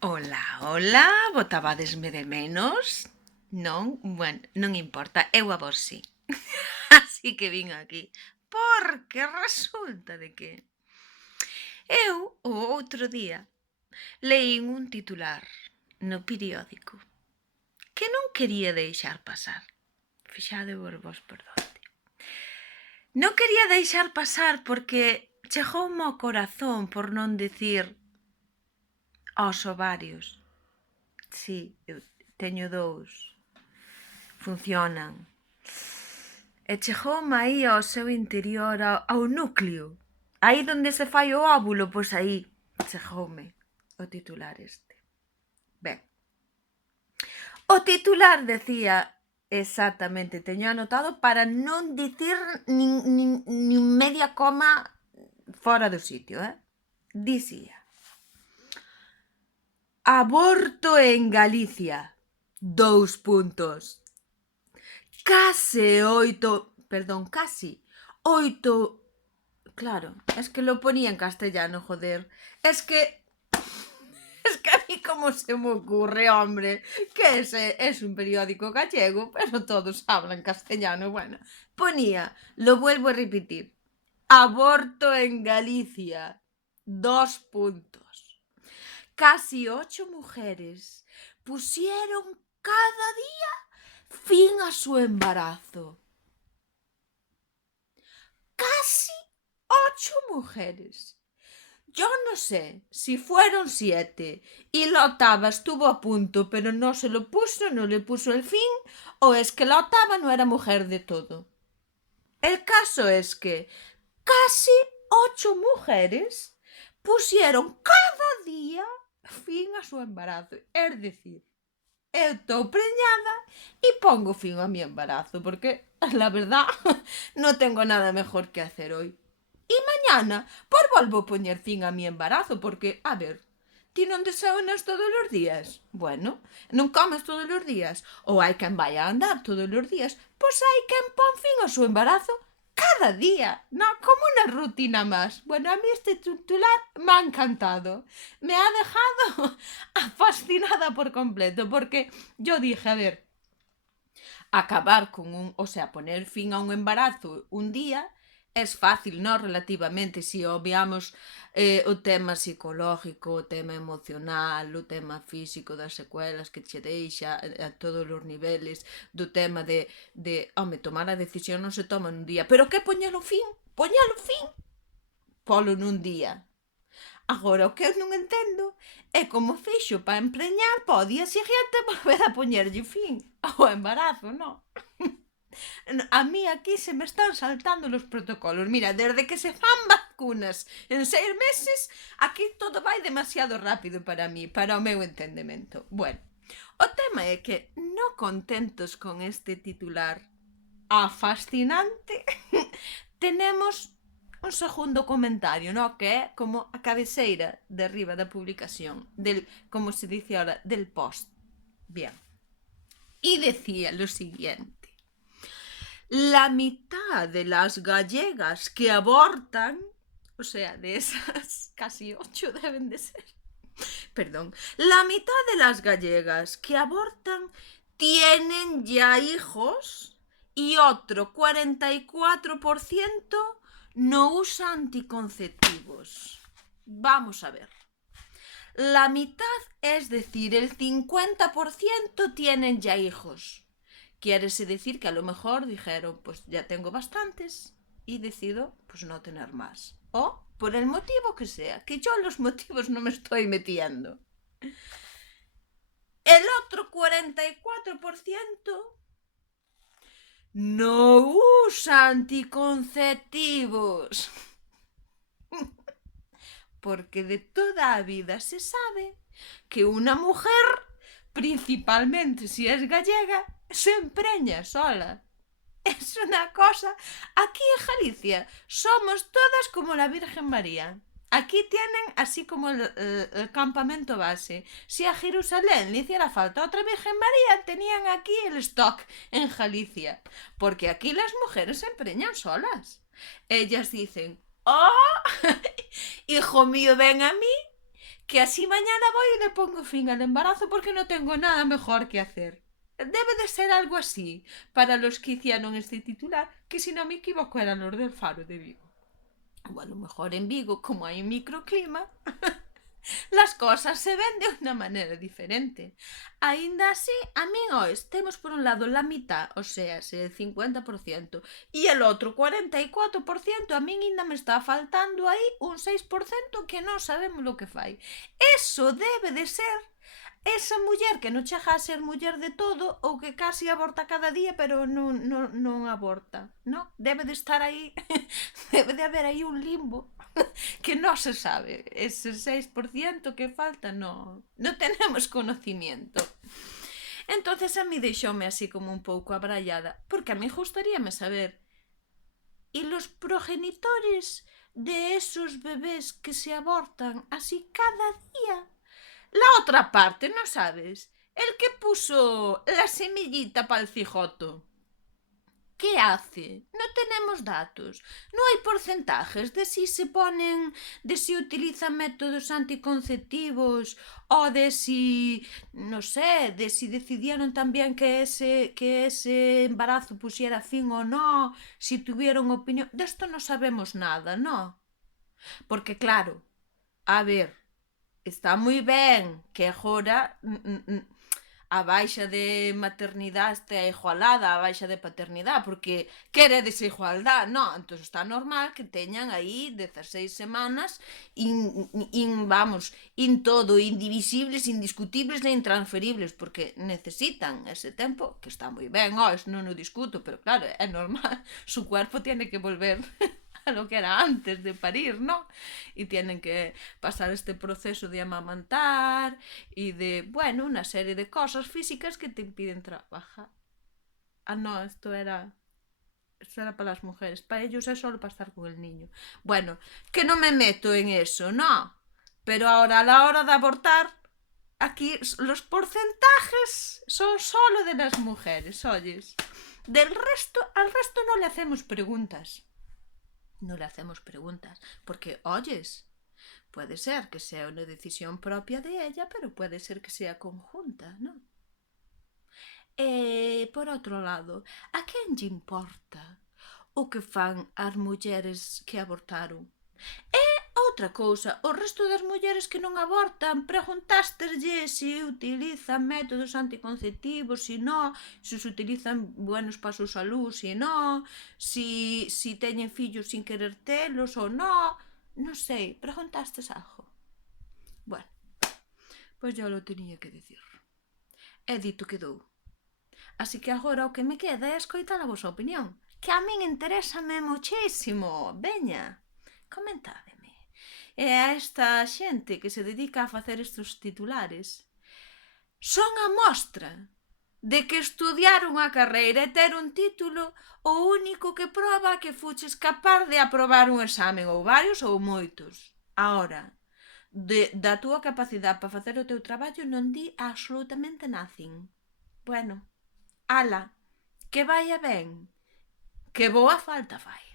Ola, ola, botabadesme de menos? Non? Bueno, non importa, eu a vos sí. Así que vin aquí. Porque resulta de que eu o outro día leín un titular no periódico que non quería deixar pasar. Fixadevos vos por onde. Non quería deixar pasar porque chegoume ao corazón, por non dicir aos ovarios. Sí, eu teño dous. Funcionan. E chegoume aí ao seu interior, ao núcleo. Aí donde se fai o óvulo, pois aí chegoume o titular este. Ben, o titular decía exactamente, teño anotado para non dicir nin media coma fora do sitio, Dicía: aborto en Galicia. Dous puntos. Casi 8. Claro, es que lo ponía en castellano, joder. Es que a mí como se me ocurre, hombre, que ese es un periódico gallego, pero todos hablan castellano. Bueno, ponía, lo vuelvo a repetir, aborto en Galicia. 2 puntos. Casi 8 mujeres pusieron cada día fin a su embarazo. Casi 8 mujeres. Yo no sé si fueron 7 y la octava estuvo a punto, pero no se lo puso, no le puso el fin, o es que la octava no era mujer de todo. El caso es que casi 8 mujeres pusieron cada día fin a su embarazo. Es decir, eu estou preñada y pongo fin a mi embarazo, porque la verdad no tengo nada mejor que hacer hoy. Y mañana, pues volvo a poñer fin a mi embarazo, porque, a ver, ti non desayunas todos os días? Bueno, non comes todos os días? Ou hai quen vai a andar todos os días? Pois hai quen pon fin ao seu embarazo cada día, no, como una rutina más. Bueno, a mí este titular me ha encantado. Me ha dejado fascinada por completo, porque yo dije, a ver, acabar con o sea, poner fin a un embarazo un día es fácil, ¿no? Relativamente, si obviamos o tema psicológico, o tema emocional, o tema físico das secuelas que che deixa a todos os niveles, do tema home, tomar a decisión non se toma nun día, pero que poñelo fin? Poñelo fin? Polo nun día. Agora, o que eu non entendo é como fixo para empreñar para o día seguinte volver a poñerlle fin ao embarazo, non? A mí aquí se me están saltando los protocolos. Mira, desde que se fan vacunas en 6 meses, aquí todo vai demasiado rápido para mí, para o meu entendemento. Bueno, o tema é que non contentos con este titular fascinante, tenemos un segundo comentario, ¿no? Que é como a cabeceira de arriba da publicación, como se dice ahora, del post. Bien. Y decía lo siguiente: la mitad de las gallegas que abortan, o sea, de esas casi 8 deben de ser, perdón, la mitad de las gallegas que abortan tienen ya hijos y otro 44% no usa anticonceptivos. Vamos a ver. La mitad, es decir, el 50% tienen ya hijos. Quiere decir que a lo mejor dijeron, pues ya tengo bastantes y decido pues no tener más. O por el motivo que sea, que yo en los motivos no me estoy metiendo. El otro 44% no usa anticonceptivos. Porque de toda a vida se sabe que una mujer, principalmente si es gallega, se empreña sola. Es una cosa. Aquí en Galicia somos todas como la Virgen María. Aquí tienen así como el campamento base. Si a Jerusalén le hiciera falta otra Virgen María, tenían aquí el stock en Galicia. Porque aquí las mujeres se empreñan solas. Ellas dicen, oh, hijo mío, ven a mí, que así mañana voy y le pongo fin al embarazo porque no tengo nada mejor que hacer. Debe de ser algo así para los que hicieron este titular, que si no me equivoco eran los del Faro de Vigo. O a lo mejor en Vigo, como hay un microclima, las cosas se ven de una manera diferente. Ainda así, a min hoy temos por un lado la mitad, o sea, el 50%, y el otro 44%, a min ainda me está faltando aí un 6% que non sabemos lo que fai. Eso debe de ser esa muller que non chega a ser muller de todo ou que casi aborta cada día pero non aborta, non? Debe de estar aí, debe de haber aí un limbo que non se sabe. Ese 6% que falta non tenemos conocimiento. Entonces a mí deixoume así como un pouco abrallada, porque a mí gustaríame saber, ¿y los progenitores de esos bebés que se abortan así cada día? La otra parte, ¿no sabes? El que puso la semillita para el cigoto. ¿Qué hace? No tenemos datos. No hay porcentajes de si se ponen, de si utilizan métodos anticonceptivos o de si, no sé, de si decidieron también que ese embarazo pusiera fin o no, si tuvieron opinión. De esto no sabemos nada, ¿no? Porque claro, a ver, está moi ben que agora a baixa de maternidade estea igualada a baixa de paternidade, porque quere desigualdade, non? Entón está normal que teñan aí 16 semanas todo, indivisibles, indiscutibles e intransferibles, porque necesitan ese tempo, que está moi ben, eso non o discuto, pero claro, é normal, su cuerpo tiene que volver a lo que era antes de parir, ¿no? Y tienen que pasar este proceso de amamantar y de, bueno, una serie de cosas físicas que te impiden trabajar. Ah, no, esto era para las mujeres, para ellos es solo para estar con el niño. Bueno, que no me meto en eso, no. Pero ahora a la hora de abortar, aquí los porcentajes son solo de las mujeres, oyes. Del resto, al resto no le hacemos preguntas. No le hacemos preguntas, porque, oyes, puede ser que sea una decisión propia de ella, pero puede ser que sea conjunta, ¿no? Por outro lado, a quen lle importa o que fan as mulleres que abortaron? Outra cousa, o resto das mulleres que non abortan, preguntásteslle se utilizan métodos anticonceptivos, se non, se os utilizan buenos para a súa salud, se non, se teñen fillos sin querer telos ou non, non sei, preguntastes algo? Bueno, pois yo lo tenía que decir. E dito quedou. Así que agora o que me queda é escoitar a vosa opinión, que a min interésame muchísimo. Veña, comentádeme. E a esta xente que se dedica a facer estes titulares, son a mostra de que estudiar unha carreira e ter un título o único que proba que fuches capaz de aprobar un examen, ou varios ou moitos. Ahora, da túa capacidade para facer o teu traballo non di absolutamente nothing. Bueno, ala, que vaya ben, que boa falta fai.